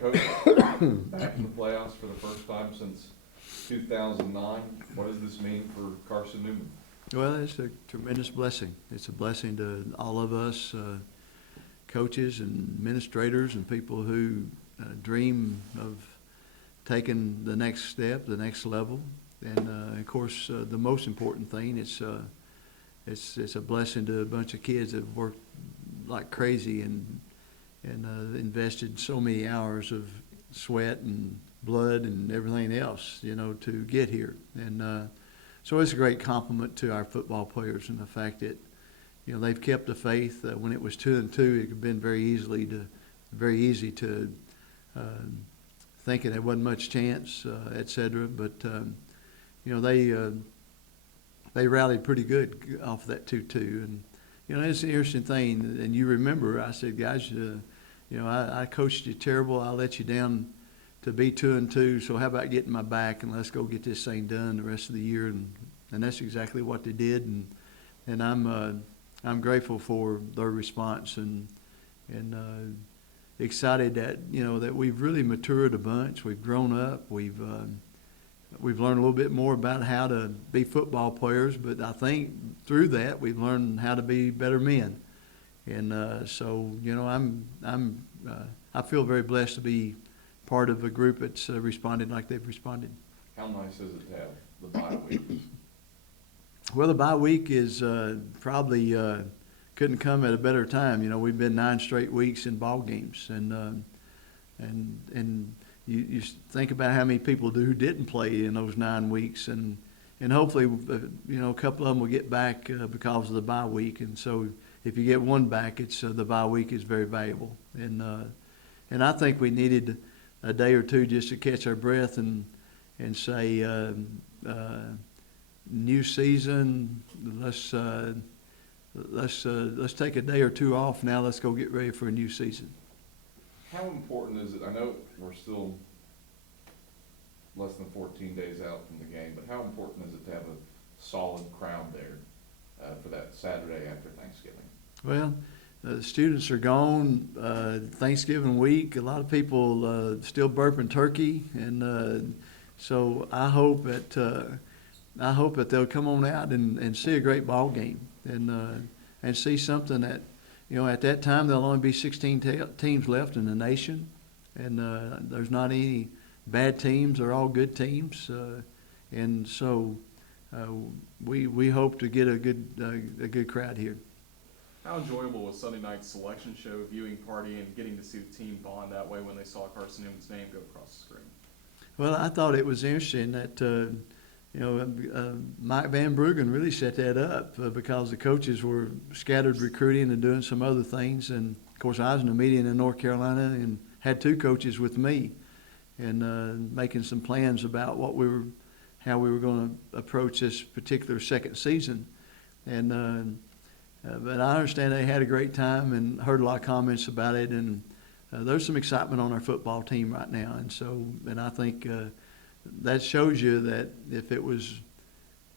Coach, back in the playoffs for the first time since 2009. What does this mean for Carson-Newman? Well, it's a tremendous blessing. It's a blessing to all of us, coaches and administrators and people who dream of taking the next step, the next level. And of course, the most important thing, it's a blessing to a bunch of kids that have worked like crazy and invested so many hours of sweat and blood and everything else, to get here. And so it's a great compliment to our football players and the fact that, they've kept the faith. When it was 2-2, it could have been very easy to thinking there wasn't much chance, et cetera. But they rallied pretty good off that 2-2. And it's an interesting thing. And you remember, I said, guys, I coached you terrible. I let you down to be 2-2. So how about getting my back and let's go get this thing done the rest of the year? And that's exactly what they did. And I'm grateful for their response and excited that that we've really matured a bunch. We've grown up. We've learned a little bit more about how to be football players, but I think through that we've learned how to be better men. And so I feel very blessed to be part of a group that's responded like they've responded. How nice is it to have the bye week? Well, the bye week is probably couldn't come at a better time. We've been 9 straight weeks in ball games, and you think about how many people who didn't play in those 9 weeks, and hopefully a couple of them will get back because of the bye week. And so if you get one back, it's the bye week is very valuable. And I think we needed a day or two just to catch our breath and say, new season. Let's take a day or two off now. Let's go get ready for a new season. How important is it? I know we're still less than 14 days out from the game, but how important is it to have a solid crowd there for that Saturday after Thanksgiving? Well, the students are gone. Thanksgiving week, a lot of people still burping turkey, and so I hope that they'll come on out and see a great ball game and see something that, at that time there'll only be 16 teams left in the nation, and there's not any bad teams. They're all good teams, and so we hope to get a good crowd here. How enjoyable was Sunday night's selection show, viewing party, and getting to see the team bond that way when they saw Carson-Newman's name go across the screen? Well, I thought it was interesting that Mike Van Bruggen really set that up because the coaches were scattered recruiting and doing some other things. And, of course, I was in a meeting in North Carolina and had 2 coaches with me and making some plans about how we were going to approach this particular second season. And but I understand they had a great time and heard a lot of comments about it. And there's some excitement on our football team right now. And I think that shows you that if it was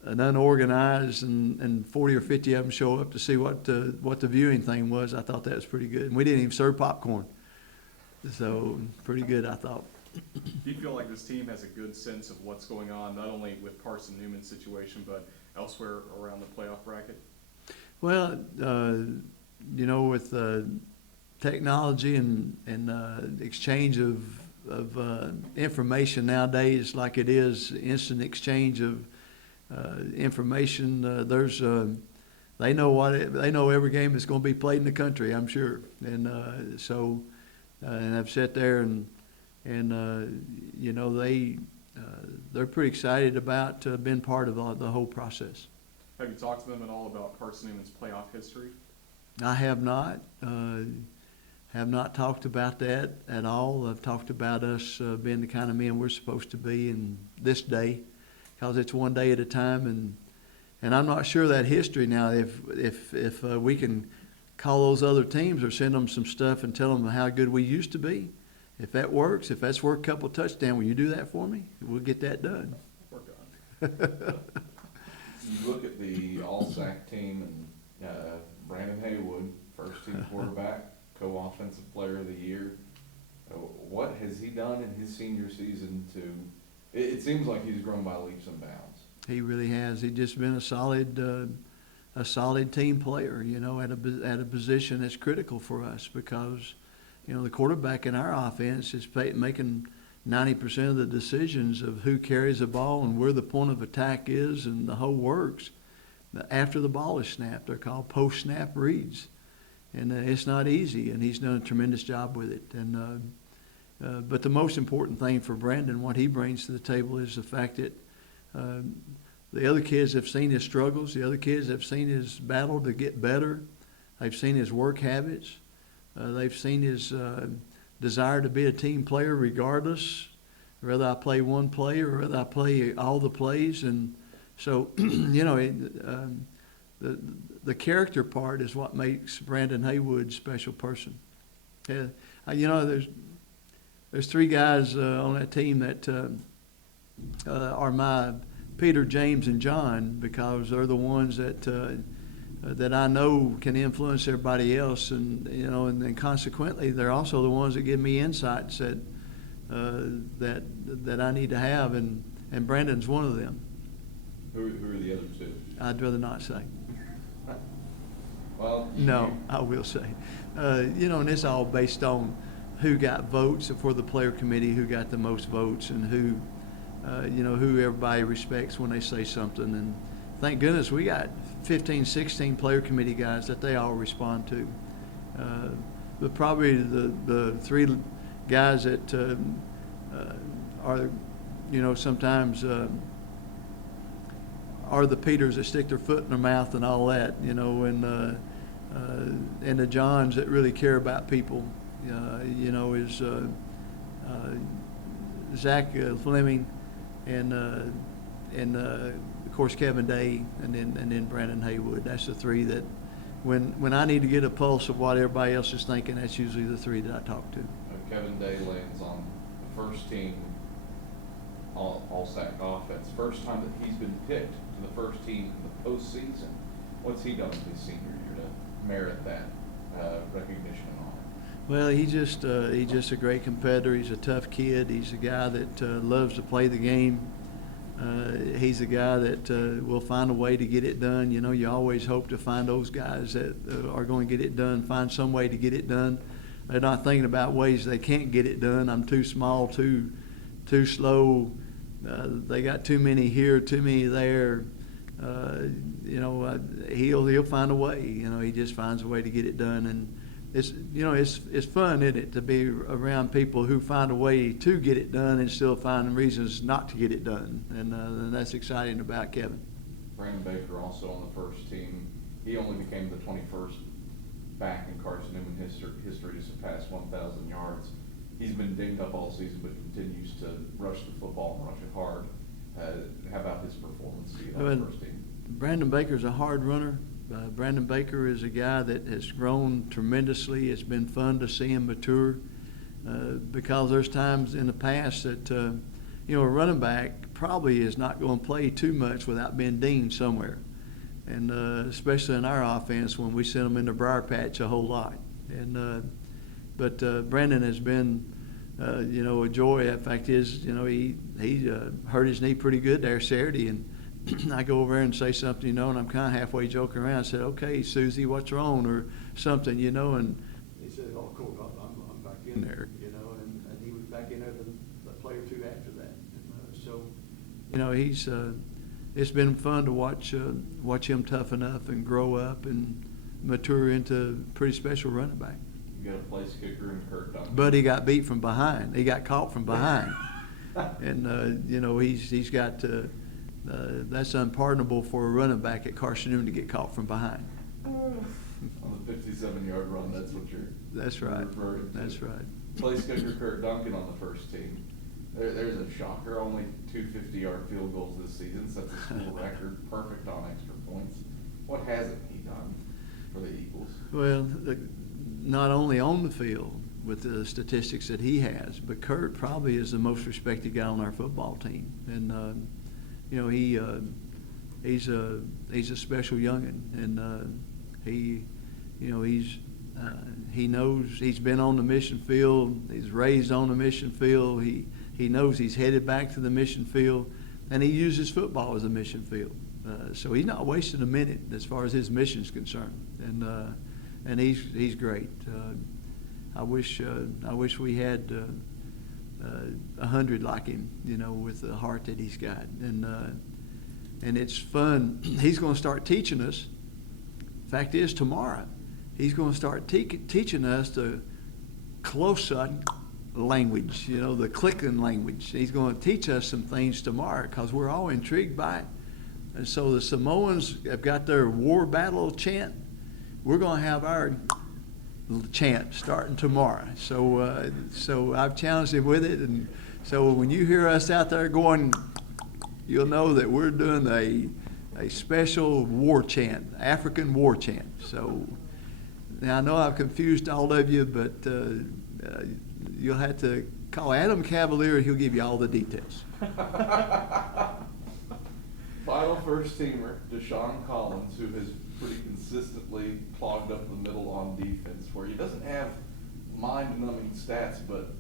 an unorganized and 40 or 50 of them show up to see what the viewing thing was, I thought that was pretty good. And we didn't even serve popcorn. So pretty good, I thought. Do you feel like this team has a good sense of what's going on, not only with Carson-Newman's situation, but elsewhere around the playoff bracket? Well, with technology and exchange of information nowadays, like it is instant exchange of information. They know every game that's going to be played in the country, I'm sure, and I've sat there and they're pretty excited about being part of the whole process. Have you talked to them at all about Carson-Newman's playoff history? I have not. Have not talked about that at all. I've talked about us being the kind of men we're supposed to be in this day, because it's one day at a time, and I'm not sure that history now. If we can call those other teams or send them some stuff and tell them how good we used to be, if that works, if that's worth a couple of touchdowns, will you do that for me? We'll get that done. Work on it. You look at the All-SAC team and Brandon Haywood, first-team quarterback, co-offensive player of the year. What has he done in his senior season to, it seems like he's grown by leaps and bounds. He really has. He's just been a solid team player, you know, at a position that's critical for us because, you know, the quarterback in our offense is making 90% of the decisions of who carries the ball and where the point of attack is and the whole works after the ball is snapped. They're called post-snap reads. And it's not easy, and he's done a tremendous job with it. And but the most important thing for Brandon, what he brings to the table, is the fact that the other kids have seen his struggles. The other kids have seen his battle to get better. They've seen his work habits. They've seen his desire to be a team player regardless, whether I play one play or whether I play all the plays. And so, you know, the character part is what makes Brandon Haywood a special person. You know, there's three guys on that team that are my Peter, James, and John, because they're the ones that I know can influence everybody else, and you know, and then consequently, they're also the ones that give me insights that I need to have, and Brandon's one of them. Who are the other two? I'd rather not say. Well, No, I will say. You know, and it's all based on who got votes for the player committee, who got the most votes, and who, you know, who everybody respects when they say something. And thank goodness we got 15, 16 player committee guys that they all respond to. But probably the three guys that are, you know, sometimes are the Peters that stick their foot in their mouth and all that, you know, and the Johns that really care about people, you know, is Zach Fleming and of course Kevin Day and then Brandon Haywood. That's the three that when I need to get a pulse of what everybody else is thinking, that's usually the three that I talk to. Kevin Day lands on the first team all-SAC offense. First time that he's been picked to the first team in the postseason. What's he done in his senior year to merit that recognition and honor? Well, he's just a great competitor. He's a tough kid. He's a guy that loves to play the game. He's a guy that will find a way to get it done. You know, you always hope to find those guys that are going to get it done, find some way to get it done. They're not thinking about ways they can't get it done. I'm too small, too slow. They got too many here, too many there. You know, he'll find a way. You know, he just finds a way to get it done, and it's fun, isn't it, to be around people who find a way to get it done and still find reasons not to get it done, and that's exciting about Kevin. Brandon Baker also on the first team. He only became the 21st back in Carson-Newman history to surpass 1,000 yards. He's been dinged up all season, but continues to rush the football and rush it hard. How about his performance on the first team? Brandon Baker's a hard runner. Brandon Baker is a guy that has grown tremendously. It's been fun to see him mature because there's times in the past that, you know, a running back probably is not going to play too much without being dinged somewhere. And especially in our offense when we send them into briar patch a whole lot. And but Brandon has been, you know, a joy. In fact, you know, he hurt his knee pretty good there Saturday, and I go over there and say something, you know, and I'm kind of halfway joking around. I said, "Okay, Susie, what's wrong?" or something, you know, and he said, "Oh, cool, I'm back in there," you know, and he was back in there the play or two after that. And, so, you know, he's it's been fun to watch him toughen up and grow up and mature into a pretty special running back. You got a place kicker in Kurt Duncan. But he got beat from behind. He got caught from behind, and you know, he's got. That's unpardonable for a running back at Carson-Newman to get caught from behind. On the 57-yard run, that's what That's right. referring to. That's right. Place kicker Kurt Duncan on the first team. There's a shocker. Only 2 50-yard field goals this season. Sets a school record. Perfect on extra points. What hasn't he done for the Eagles? Well, not only on the field with the statistics that he has, but Kurt probably is the most respected guy on our football team. And you know, he's a special youngin, and he, you know, He knows he's been on the mission field. He's raised on the mission field. He knows he's headed back to the mission field, and he uses football as a mission field. So he's not wasting a minute as far as his mission is concerned, and he's great. I wish we had 100 like him, with the heart that he's got, and it's fun. He's going to start teaching us. Fact is, tomorrow he's going to start teaching us the close-up language, the clicking language. He's going to teach us some things tomorrow because we're all intrigued by it. And so the Samoans have got their war battle chant. We're going to have our chant starting tomorrow. So I've challenged him with it. And so when you hear us out there going, you'll know that we're doing a special war chant, African war chant. So now I know I've confused all of you, but you'll have to call Adam Cavalier. He'll give you all the details. Final first teamer, Deshaun Collins, who has pretty consistently clogged up the middle on defense, where he doesn't have mind-numbing stats, but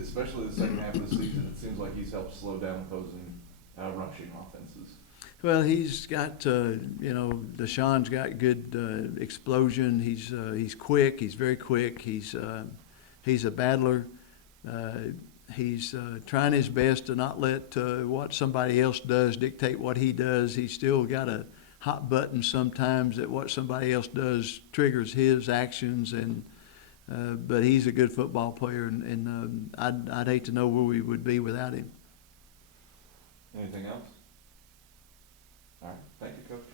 especially the second half of the season, it seems like he's helped slow down opposing rushing offenses. Well, he's got, Deshaun's got good explosion. He's quick. He's very quick. He's a battler. He's trying his best to not let what somebody else does dictate what he does. He's still got a hot button sometimes that what somebody else does triggers his actions, but he's a good football player, and I'd hate to know where we would be without him. Anything else? All right. Thank you, Coach.